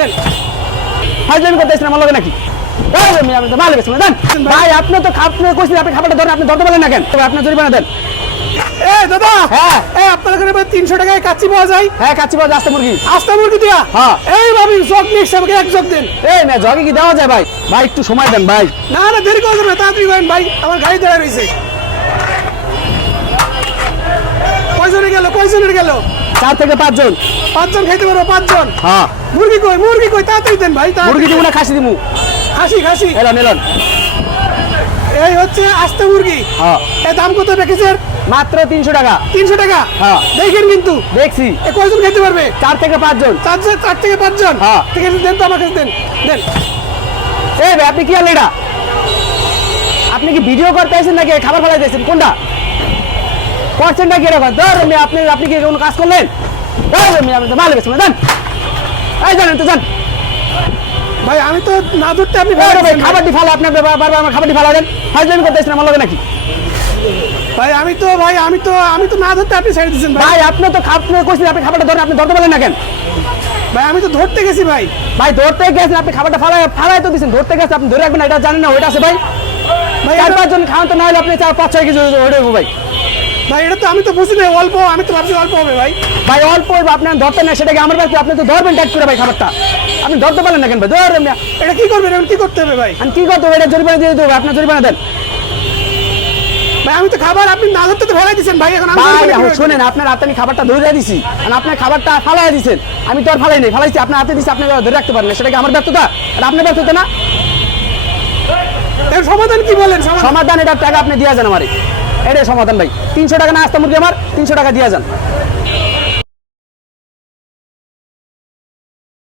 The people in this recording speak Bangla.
দেন ফাজলামি করতেছেন আমার লগে নাকি ভাই আপনি তো আপনি কইছেন আপনি খাবারটা ধরেন, আপনি ধরতে পারলেন না কেন? আপনি জরিমানা দেন। দাদা হ্যাঁ আপনার এখানে 300 টাকায় কাচ্চি পাওয়া যায়? হ্যাঁ কাচ্চি পাওয়া যায়, আস্তা মুরগি। আস্তা মুরগি দিয়া? হ্যাঁ। এই ভাবি জগ মিক্স আমাকে এক জগ দেন। এই না জগে কি দেওয়া যায় ভাই? ভাই একটু সময় দেন ভাই। না না দেরি করবেন না, তাড়াতাড়ি করেন ভাই, আমার গাড়ি দাঁড়ায় রয়েছে। কয়জনের গেল? 4 থেকে 5 জন। 5 জন খাইতে পারবো? 5 জন। হ্যাঁ মুরগি কই তাড়াতাড়ি দেন ভাই। মুরগি দিব না খাসি দিব? খাসি। এলান এই হচ্ছে আস্তা মুরগি। হ্যাঁ। এর দাম কত প্যাকেজের? মাত্র 300 টাকা। 300 টাকা? হ্যাঁ। দেখেন কিন্তু দেখছি। এ কয়জন খাইতে পারবে? 4 থেকে 5 জন। 4 থেকে 5 জন? হ্যাঁ। ঠিক আছে দেন তো আমার কাছে দেন। এই ভাই আপনি কি আনলেন এটা? আপনি কি ভিডিও করতে আছেন নাকি খাবার ফেলাই দিয়েছেন? কোনটা করছেন নাকি এরকম? ধর আপনি কি কোনো কাজ করলেন? মাল গেছেন জান, এই জানেন তো জান ভাই আমি তো না ধরতে আপনি ভাই খাবারটি ফালা, আপনার বারবার আমার খাবারটি ফালা দেন। ফাজলামি করতেছেন আমার লগে নাকি? ভাই আমি তো না ধরতে আপনি ছেড়ে দিচ্ছেন ভাই। ভাই আপনি তো আপনি কইছেন আপনি খাবারটা ধরেন, আপনি ধরতে পারলেন না কেন? ভাই আমি তো ধরতে গেছি ভাই। ভাই ধরতে গেছেন, আপনি খাবারটা ফালাই তো দিচ্ছেন, ধরতে গেছেন আপনি ধরে রাখবেন এটা জানেন না? ওইটা আছে ভাই, 4-5 জন খাওয়ান তো না হলে আপনি 4-5-6 কেজি ওইটা ভাই। ভাই এটা তো আমি তো বুঝি না অল্প, আমি তো ভাবছি অল্প হবে ভাই। ভাই অল্প আপনার ধরতে না, সেটাকে আমার ব্যাপার, আপনি তো ধরবেন টাইট করে ভাই খাবারটা, আপনি ধরতে পারলেন না কেন ভাই? ধরেন এটা কি করবেন? এখন কি করতে হবে ভাই? আমি কি করতে হবে? এটা জরিমানা দিয়ে দেবো, আপনার জরিমানা দেন। ভাই আমি তো খাবার আপনি না ধরতে তো ফেলাই দিচ্ছেন ভাই। এখন ভাই শোনেন, আপনার হাতে আমি খাবারটা ধরে দিছি, আর আপনার খাবারটা ফালাই দিচ্ছেন, আমি তো আর ফালাই নেই, ফালাইছি আপনার হাতে দিচ্ছি, আপনি ধরে রাখতে পারেন না, সেটাকে আমার ব্যর্থতা? এটা আপনার ব্যর্থতা না? এর সমাধান কি বলেন? সমাধান এটার টাকা আপনি দিয়ে যান আমারে, এটাই সমাধান ভাই। 300 টাকা না আস্তা মুরগি আমার, 300 টাকা দিয়ে যান।